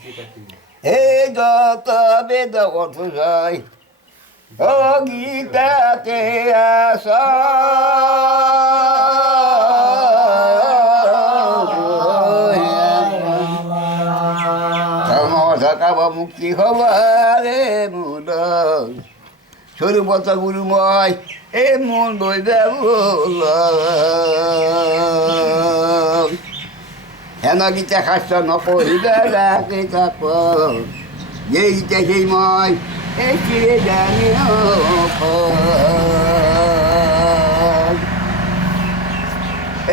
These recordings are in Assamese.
এই যত বেদ অৰ্থ যায় ও গীতাতে আস মুক্তি হবাৰে মূল স্বৰূপত গুৰুময় এ মূল বৈবে হেন গীতা শাস্ত্ৰ নপঢ়িলে ৰাতি তাপ যে গীতা সেই মই এচিৰে জানি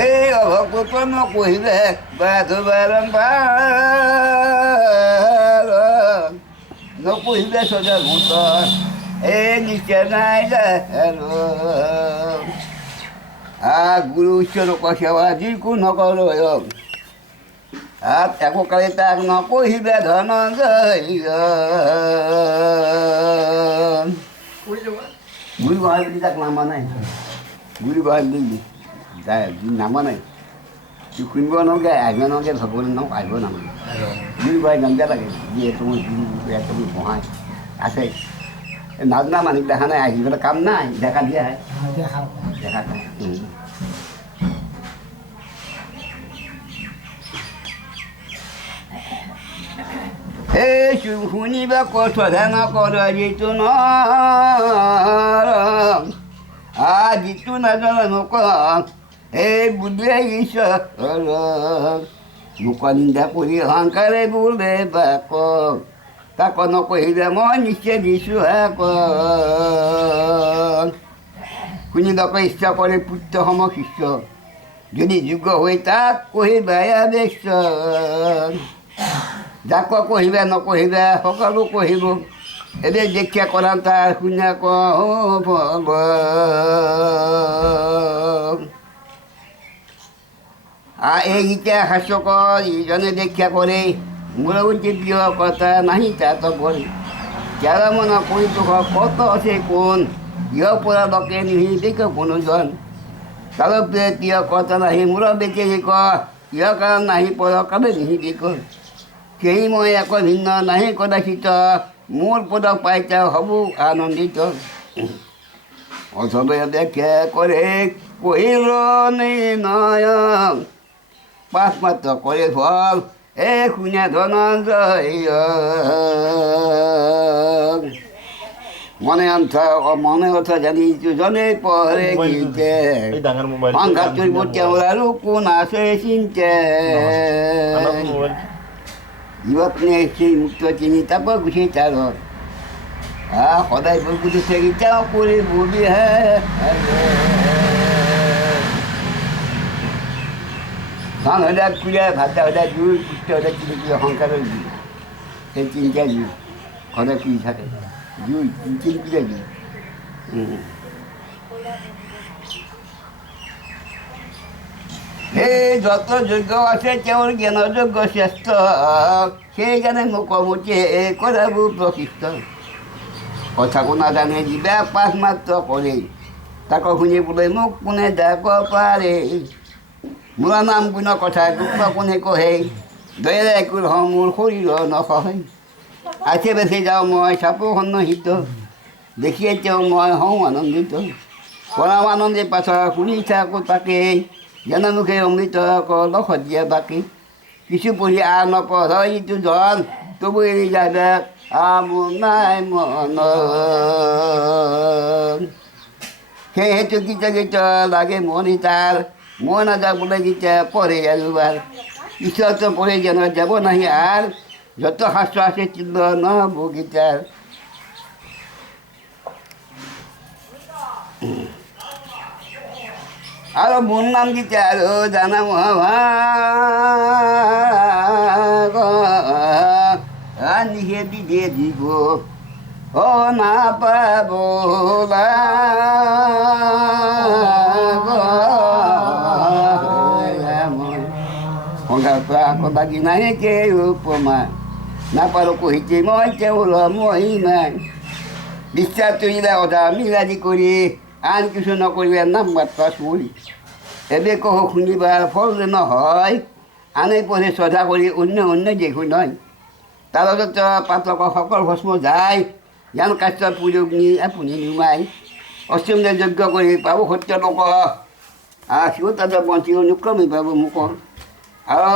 এই অভকল্প নপঢ়িলে বাধ বাৰম্বাৰ নপঢ়িলে সজা ভূত এই নিশ্চয় নাই গুৰু ঈশ্বৰক সেৱা যিকোনো নকৰ একোকালে তাক নপঢ়িলে ধনঞ্জয় গুৰু গোহাঁই বুলি তাক নামা নাই গুৰু গোহাঁই বুলি নামা নাই শুনিব নগে আহিব নগে ভগৱানৰ নাম আহিব নামানে গুৰু গোহাঁই নাম দিয়া লাগে যিহেতু তুমি পঢ়াই আছে নাজনা মানুহ দেখা নাই আহি পেলাই কাম নাই দেখা দিয়া দেখা নাই এই শুনিবা কথা নকৰ যিটো যিটো নাজানো নকওঁ এই বুদ্ধে ঈশ্বৰ মোক নিন্দা কৰি অহংকাৰে বোলে বাক তাক নকহিলে মই নিশ্চয় দিছোঁ শুনিবাক ইচ্ছা কৰে পুত্ৰ সম শিষ্য যদি যোগ্য হৈ তাক কহিবা বেশ যাক কহিবা নকহিবা সকলো কহিব এনে দীক্ষা কৰা তাৰ শুনা কব এই গীতা শাস্ত্ৰকৰ ইজনে দীক্ষা কৰে মোৰ প্ৰিয় কথা নাহি তাত বলি যাৰ মন কৰি দুখ কত আছে কোন ইহ পৰা লোকে নিহিদিক কোনোজন তাৰ প্ৰিয় কথা নাহি মোৰ বেটেৰী ক ইহ কাৰণ নাহি পৰ কালে নিহিদিক সেই মই এক ভিন্ন নাহি কদাচিত মোৰ পদ পাইতা হব আনন্দিত অথবে ব্যাখ্যা কৰে কহিল নয়ন পাঁচ মাত্ৰ কৰে ফল এ শুনে ধনঞ্জয় মনে অৰ্থ জানি দুজনে পঢ়ে গীতে সংঘাতৰ তেওঁ আৰু কোন আছে চিন্তে জীৱনে সেই মুক্ত চিনি তাপ গুচি তাৰত সদায় বৰগুটি চেগিটাও কৰি বুলিহে ধান সদায় কুৰিয়া ভাতা সদায় জুই পুত্ৰ সদায় কিনি কিনি সংসাৰৰ জুই সেই তিনিটা জুই সদায় পুৰি থাকে জুই তিনিটা জুই সেই যত যোগ্য আছে তেওঁৰ জ্ঞানৰ যোগ্য শ্ৰেষ্ঠ সেইকাৰণে মোক মুঠে কৰাব প্ৰকৃষ্ট কথাকো নাজানে যিবা পাঁচ মাত্ৰ কৰে তাক শুনিবলৈ মোক কোনে যাব পাৰে মোৰ নাম গুণ কথা দুখ কোনে কহে দয়াৰে একো মোৰ শৰীৰ নসহে আছে বেছি যাওঁ মই চাপো সন্নহিত দেখিয়ে তেওঁ মই হওঁ আনন্দিত পৰাম আনন্দে পাছৰ শুনি থাকোঁ তাকে জনমুখে অমৃত লখ দিয়া বাকী কিছু পঢ়ি নপঢ় ইটো জন তবু এৰি যাবে মোৰ নাই মন সেইটো গীত লাগে মনি তাৰ মই নাযাবলৈ গীতা পঢ়ে দুবাৰ ঈশ্বৰটো পঢ়ে যেন যাব নাহি আৰ যত শাস্ত্ৰ আছে চিল্ল নহ'ব গীতাৰ আৰু মোৰ নাম গীতা আৰু জানা নিষেধি দিয়ে দিব নাপাব লাগি নাই কে উপমা নাপাৰো কহিছে মই কেৱল মহিমা বিশ্বাস তৰিলে অধা মিলাদি কৰি আন কিছু নকৰিলে নাম মাত্ৰ চুৰি এবে কহ শুনিবাৰ ফল নহয় আনে পঢ়ে শ্ৰদ্ধা কৰি অন্য দেখো নহয় তাৰ পাছত পাতকৰ সকল ভস্ম যায় জ্ঞান কাষ্টৰ পুৰুষ নি আপুনি নুমাই অষ্টমীয় যজ্ঞ কৰি পাব সত্য লোক শিৱ তাত বঞ্চি অনুক্ৰমী পাব মোক আৰু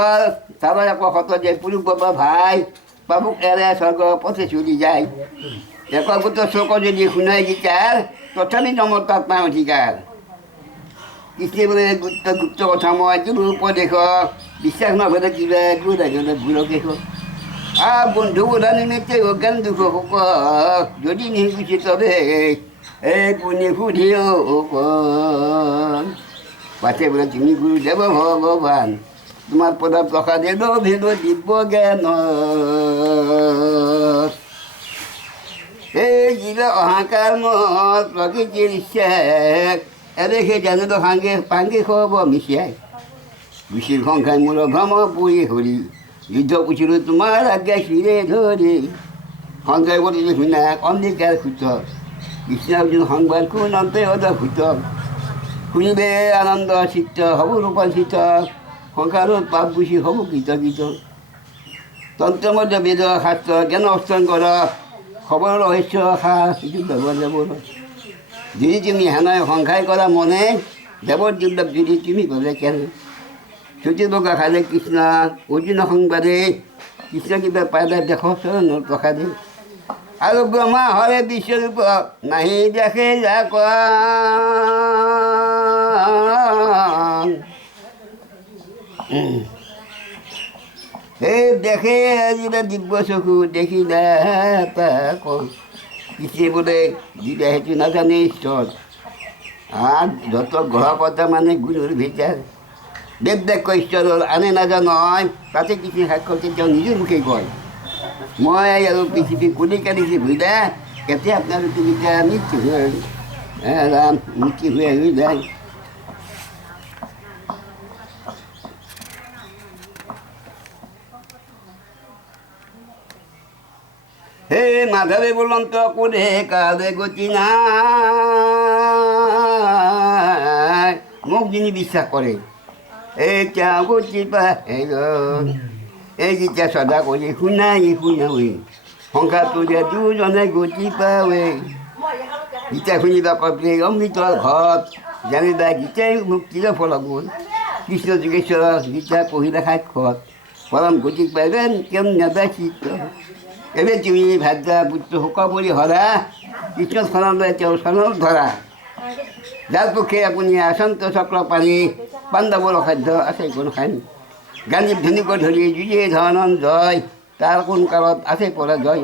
তাৰ আকৌ সত যে পুৰুষ বাবা ভাই পাবুক এৰে স্বৰ্গ পথে চলি যায় একগোট চক যদি শুনাই গীতাৰ তথাপি নমত তাত নাই অধিকাৰ কৃষ্ণে বোলে গুপ্ত কথা মই তোৰ উপদেশ বিশ্বাস নভৰে কিবা গুৰাজনে ভুলকেশ বন্ধু বোধা নিমিত্তে অজ্ঞান দুখ শোক যদি নিগুচি তবে এই পুণ্য সুধি পাছে বোলে তুমি গুৰুদেৱ ভগৱান তোমাৰ পদা প্ৰসাদে লভিলো দিব্য জ্ঞান এই যিলা অহংকাৰ মত প্ৰকৃতিৰ ইচ্ছাক এনে সেই জানো সাংগে পাংগে খব মিচিয়াই বিশিৰ সংখ্যাই মূল ভ্ৰম পুৰি হৰি যুদ্ধ পুছিলো তোমাৰ আজ্ঞা শিৰে ধৰি সঞ্জয় বলি শুনা অন্ধিকাৰ সূত কৃষ্ণ অৰ্জুন সংবাদ কোন অন্তে অদভূত শুনিবে আনন্দ চিত্ত হ'ব ৰূপাঞ্চিত সংসাৰত পাপ বুচি হ'ব গীত গীত তন্ত্ৰমধ্য বেদ শাস্ত্ৰ জ্ঞান অস্ত্ৰং কৰ খবৰ ৰহস্য যুদ্ধ যাব যদি তুমি হেনয় সংসাৰ কৰা মনে দেৱৰ দুৰ্লভ যদি তুমি গ'লে কেনে চুটি বগা খালে কৃষ্ণ অৰ্জুন সংবাদে কৃষ্ণ কিবা পাইলে দেশ চৰণৰ প্ৰসাদে আৰু ব্ৰহ্মা হৰে বিশ্বৰূপ নাহি দেখে যাক এই দেখে আজিলে দিব্য চকু দেখিলে তাক কৃষ্ণে বোলে যিটা সেইটো নাজানে ঈশ্বৰ যত গ্ৰহ কথা মানে গুৰুৰ ভিতৰ বেদ বাক্য ঈশ্বৰৰ আনে নাজানয় তাতে কৃষ্ণ সাক্ষৰ তেওঁ নিজৰ মুখে কয় মই আৰু পৃথিৱী কোনে কাঢ়িছে ভুইলা কেতিয়া আপোনালোকে এতিয়া মৃত্যু হৈ ৰাম মৃত্যু হৈ যায় হে মাধৱে বলন্ত কোনে কালে গতি নাই মোক যিনি বিশ্বাস কৰে এতিয়া গতি পাই এই যেতিয়া শ্ৰদ্ধা কৰি শুনাই শুনাৱে সংসাৰটো যে দুজনে গতি পাৱে গীতা শুনিবা কপি অমৃতৰ ঘৰত জানিবা গীতাই মুক্তিৰ ফল গুণ কৃষ্ণ যোগেশ্বৰ গীতা পঢ়িলে সাক্ষত পৰম গতিক পাইবেন কেম নেদাচিত এবে তুমি ভাদ্ৰা পুত্ৰ শোক পৰি হৰা কৃষ্ণ স্মৰণলৈ তেওঁৰ চৰণত ধৰা যাৰ পক্ষে আপুনি আচন্ত চক্ৰ পানী পাণ্ডৱৰ খাদ্য আছে কোন খানি গান্ধী ধুনীকৈ ধৰি যুঁজে ধনন জয় তাৰ কোন কালত আছে পৰা জয়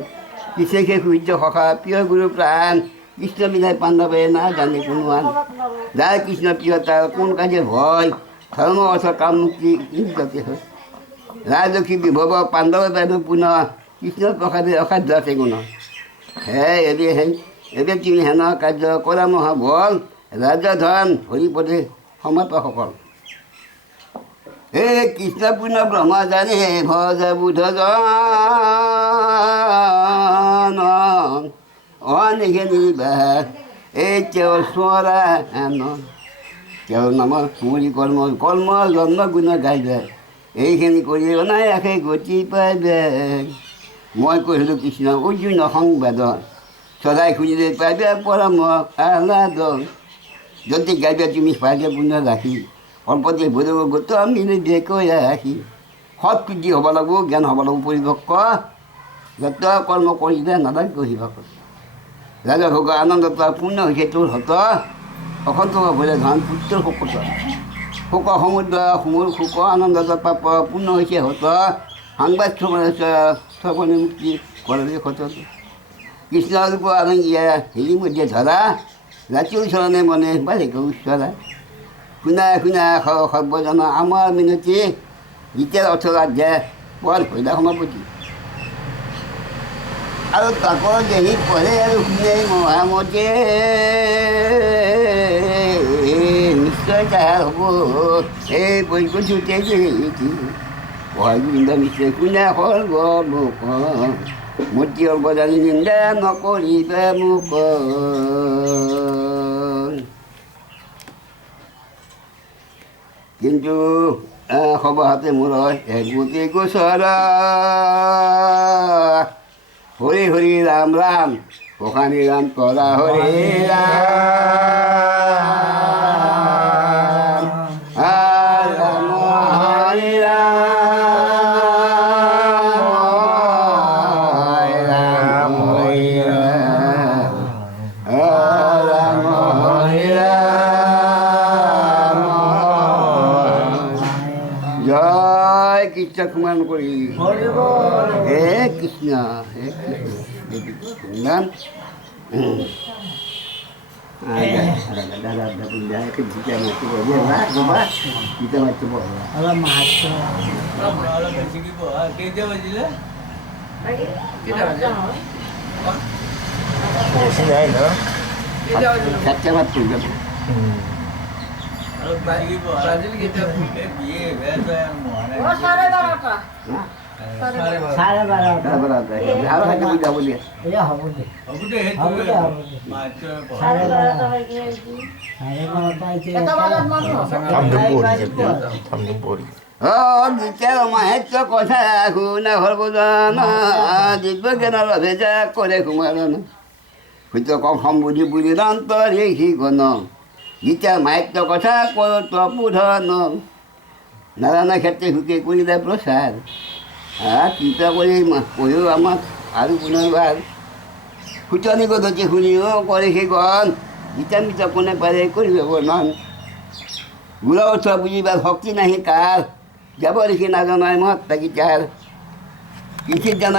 কৃষ্ণকে সূৰ্য সখা প্ৰিয় গুৰু প্ৰাণ কৃষ্ণ বিনাই পাণ্ডৱে নাজানে কোনো আন যাৰ কৃষ্ণ প্ৰিয় তাৰ কোন কাজে ভয় ধৰ্ম অৰ্থ কাম মুক্তি নিৰ্গতে হয় ৰাজসী বিভৱ পাণ্ডৱে পাইব পুনৰ কৃষ্ণৰ প্ৰসাদে অসাধ্য আছে গুণ হে এবে তুমি হেন কাৰ্য কৰা মহাবল ৰাজধন হৰিপদে সমাপসকল হে কৃষ্ণ পূৰ্ণ ব্ৰহ্ম জানে ভজ বুধজন অনেকে নিবাস এই তেওঁৰ স্মৰা তেওঁৰ নামৰ কুমৰি কৰ্ম কৰ্ম জন্ম গুণ গাইবে এইখিনি কৰি অনাই ৰাখে গতি পাইবে মই কৈছিলোঁ কৃষ্ণ অৰ্জুন সংবাদ সদায় শুনিলে পাইবে পৰম আহ্লাদ যদি গাইবে তুমি পাইবে পুণ্য ৰাখি সম্পত্তি ভৰিব গোট মিলি বেকৈ ৰাখি সৎ বুদ্ধি হ'ব লাগিব জ্ঞান হ'ব লাগিব পৰিপক্ক যত কৰ্ম কৰিলে নালাগে কহিব ৰাজা ভোগ আনন্দ পূৰ্ণ হৈছে তোৰ হত অসন্ত ভৰে ধন পুত্ৰ শোকত শোক সমুদ্ৰ সমুৰ শোক আনন্দ পাপ পূৰ্ণ হৈছে হত সংবাদ শ্ৰৱণে মুক্তি কৰে সত কৃষ্ণ ৰূপ আনন্দীয়া হেৰি মধ্যে ধৰা ৰাতিও চৰণে মনে বাঢ়ি উচ্চৰা শুনা শুনা সৰ্বজন আমাৰ মিনতি গীতেৰ অৰ্থ ৰাজ্যে পোৱাৰ ভৈলা সমাপতি আৰু তাকৰ দেহি পঢ়ে আৰু শুনে মহামতে নিশ্চয় তাহাৰ হ'ব এই বৈকুণ্ঠতে পঢ়াই গোবিন্দ নিশ্চয় শুনা সৰ্ব লোক মূৰ্তি অৰ্বজানি নিন্দা নকৰিবা মোক কিন্তু সবাহতে মোৰ একগোটি গোচৰ হৰি হৰি ৰাম ৰাম গোসানী ৰাম তৰা হৰি ৰাম ৰাম হৰি ৰাম ৰাম হৰি ৰাম ৰাম হৰি ৰাম জয় কৃষ্ণ কুমাৰ কৰি হে কৃষ্ণ নাম মাহেশ্বৰ কথা শুনা সৰ্বজন দিব্য জ্ঞানৰ অভেজা কৰে কুমাৰন সূৰ্য কম বুদ্ধি বুদ্ধি অন্তৰ সি গণ গীতা মাহিত্য কথা কত পুধন নাৰায়ণ ক্ষেত্ৰে সুখে কৰিলে প্ৰচাৰ চিন্তা কৰি পঢ়িও আমাক আৰু পুনৰবাৰ সূচনী গতি শুনিও কৰে সেই গণ গীতা মিতা কোনে পাৰে কৰিব বৰ্ণন গুৰা উঠোৱা বুজিবাৰ শক্তি নাহি কাৰ যাব দেখি নাজানাই মত তাকি তাৰ কৃষিত জানা